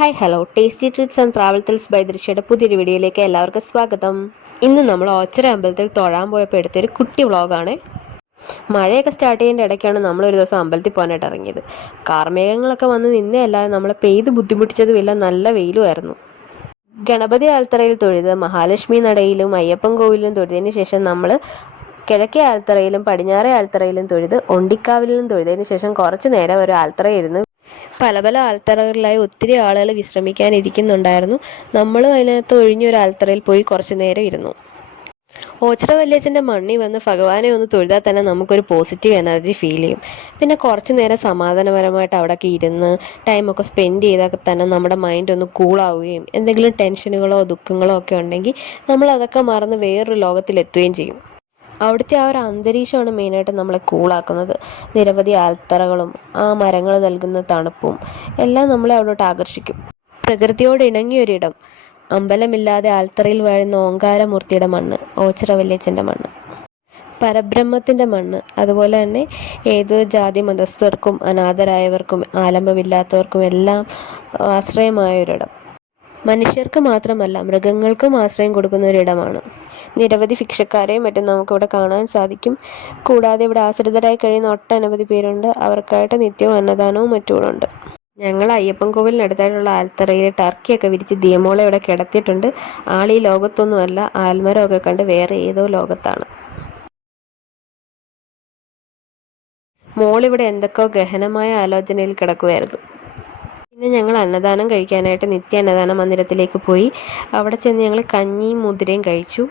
Hi hello tasty treats and travel tales by ദൃശ്യയുടെ പുതിയൊരു വീഡിയോയിലേക്ക് എല്ലാവർക്കും സ്വാഗതം. ഇന്ന് നമ്മൾ ഓച്ചിറ അമ്പലത്തിൽ തൊഴാൻ പോയപ്പോൾ എടുത്തൊരു കുട്ടി വ്ളോഗാണ്. മഴയൊക്കെ സ്റ്റാർട്ട് ചെയ്യുന്ന ഇടയ്ക്കാണ് നമ്മളൊരു ദിവസം അമ്പലത്തിൽ പോകാനായിട്ട് ഇറങ്ങിയത്. കാർമേഘങ്ങളൊക്കെ വന്ന് നിന്നെയല്ലാതെ നമ്മളെ പെയ്ത് ബുദ്ധിമുട്ടിച്ചതുമില്ല, നല്ല വെയിലുമായിരുന്നു. ഗണപതി ആൽത്തറയിൽ തൊഴുത് മഹാലക്ഷ്മി നടയിലും അയ്യപ്പൻ കോവിലിലും തൊഴുതിന് ശേഷം നമ്മൾ കിഴക്കേ ആൽത്തറയിലും പടിഞ്ഞാറേ ആൽത്തറയിലും തൊഴുത് ഒണ്ടിക്കാവിലും തൊഴുതിന് ശേഷം കുറച്ച് നേരം ഒരു ആൽത്തറയിരുന്ന് പല പല ആൽത്തറകളിലായി ഒത്തിരി ആളുകൾ വിശ്രമിക്കാനിരിക്കുന്നുണ്ടായിരുന്നു. നമ്മളും അതിനകത്ത് ഒഴിഞ്ഞൊരു ആൽത്തറയിൽ പോയി കുറച്ച് നേരം ഇരുന്നു. ഓച്ചിറ വല്യച്ഛൻ്റെ മണ്ണി വന്ന് ഭഗവാനെ ഒന്ന് തൊഴുതാൽ തന്നെ നമുക്കൊരു പോസിറ്റീവ് എനർജി ഫീൽ ചെയ്യും. പിന്നെ കുറച്ച് നേരം സമാധാനപരമായിട്ട് അവിടെയൊക്കെ ഇരുന്ന് ടൈമൊക്കെ സ്പെൻഡ് ചെയ്താൽ തന്നെ നമ്മുടെ മൈൻഡ് ഒന്ന് കൂളാവുകയും എന്തെങ്കിലും ടെൻഷനുകളോ ദുഃഖങ്ങളോ ഒക്കെ ഉണ്ടെങ്കിൽ നമ്മളതൊക്കെ മറന്ന് വേറൊരു ലോകത്തിലെത്തുകയും ചെയ്യും. അവിടുത്തെ ആ ഒരു അന്തരീക്ഷമാണ് മെയിനായിട്ട് നമ്മളെ കൂളാക്കുന്നത്. നിരവധി ആൽത്തറകളും ആ മരങ്ങൾ നൽകുന്ന തണുപ്പും എല്ലാം നമ്മളെ അവിടോട്ട് ആകർഷിക്കും. പ്രകൃതിയോട് ഇണങ്ങിയൊരിടം. അമ്പലമില്ലാതെ ആൽത്തറയിൽ വാഴുന്ന ഓങ്കാരമൂർത്തിയുടെ മണ്ണ്, ഓച്ചിറ വല്യച്ഛൻ്റെ മണ്ണ്, പരബ്രഹ്മത്തിൻ്റെ മണ്ണ്. അതുപോലെ തന്നെ ഏത് ജാതി മതസ്ഥർക്കും അനാഥരായവർക്കും ആലംബമില്ലാത്തവർക്കും എല്ലാം ആശ്രയമായൊരിടം. മനുഷ്യർക്ക് മാത്രമല്ല മൃഗങ്ങൾക്കും ആശ്രയം കൊടുക്കുന്ന ഒരിടമാണ്. നിരവധി ഭിക്ഷക്കാരെയും മറ്റും നമുക്കിവിടെ കാണാൻ സാധിക്കും. കൂടാതെ ഇവിടെ ആശ്രിതരായി കഴിയുന്ന ഒട്ടനവധി പേരുണ്ട്. അവർക്കായിട്ട് നിത്യവും അന്നദാനവും മറ്റുമുണ്ട്. ഞങ്ങൾ അയ്യപ്പൻ കോവിലിനടുത്തായിട്ടുള്ള ആൽത്തറയിൽ ടർക്കിയൊക്കെ വിരിച്ച് ദിയമോളെ ഇവിടെ കിടത്തിയിട്ടുണ്ട്. ആൾ ഈ ലോകത്തൊന്നുമല്ല, ആൽമരമൊക്കെ കണ്ട് വേറെ ഏതോ ലോകത്താണ്. മോളിവിടെ എന്തൊക്കെയോ ഗഹനമായ ആലോചനയിൽ കിടക്കുമായിരുന്നു. പിന്നെ ഞങ്ങൾ അന്നദാനം കഴിക്കാനായിട്ട് നിത്യ അന്നദാന മന്ദിരത്തിലേക്ക് പോയി. അവിടെ ചെന്ന് ഞങ്ങൾ കഞ്ഞിയും മുതിരയും കഴിച്ചു.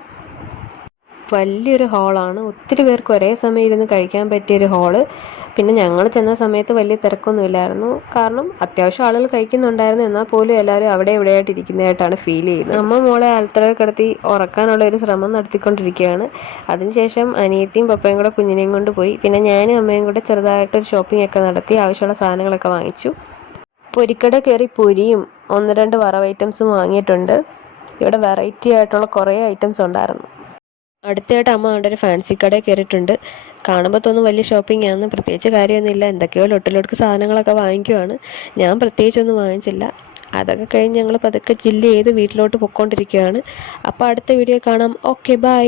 വലിയൊരു ഹാളാണ്, ഒത്തിരി പേർക്ക് ഒരേ സമയം ഇരുന്ന് കഴിക്കാൻ പറ്റിയൊരു ഹാള്. പിന്നെ ഞങ്ങൾ ചെന്ന സമയത്ത് വലിയ തിരക്കൊന്നുമില്ലായിരുന്നു, കാരണം അത്യാവശ്യം ആളുകൾ കഴിക്കുന്നുണ്ടായിരുന്നു. എന്നാൽ പോലും എല്ലാവരും അവിടെ ഇവിടെയായിട്ട് ഇരിക്കുന്നതായിട്ടാണ് ഫീൽ ചെയ്യുന്നത്. അമ്മ മോളെ ആൽത്തറയിൽ കിടത്തി ഉറക്കാനുള്ള ഒരു ശ്രമം നടത്തിക്കൊണ്ടിരിക്കുകയാണ്. അതിനുശേഷം അനിയത്തിയും പപ്പയും കൂടെ കുഞ്ഞിനെയും കൊണ്ട് പോയി. പിന്നെ ഞാനും അമ്മയും കൂടെ ചെറുതായിട്ടൊരു ഷോപ്പിംഗ് ഒക്കെ നടത്തി ആവശ്യമുള്ള സാധനങ്ങളൊക്കെ വാങ്ങിച്ചു. പൊരിക്കട കയറി പൊരിയും 1-2 വറവ് ഐറ്റംസും വാങ്ങിയിട്ടുണ്ട്. ഇവിടെ വെറൈറ്റി ആയിട്ടുള്ള കുറേ ഐറ്റംസ് ഉണ്ടായിരുന്നു. അടുത്തായിട്ട് അമ്മ അവിടെ ഒരു ഫാൻസി കടയിൽ കയറിയിട്ടുണ്ട്. കാണുമ്പോൾ തോന്നും വലിയ ഷോപ്പിംഗ് ആണ്, പ്രത്യേകിച്ച് കാര്യമൊന്നുമില്ല. എന്തൊക്കെയോ ലൊട്ടിലൊടുക്ക് സാധനങ്ങളൊക്കെ വാങ്ങിക്കുവാണ്. ഞാൻ പ്രത്യേകിച്ചൊന്നും വാങ്ങിച്ചില്ല. അതൊക്കെ കഴിഞ്ഞ് ഞങ്ങൾ പതുക്കെ ചില്ല് ചെയ്ത് വീട്ടിലോട്ട് പൊയ്ക്കൊണ്ടിരിക്കുകയാണ്. അപ്പോൾ അടുത്ത വീഡിയോ കാണാം. Okay, by.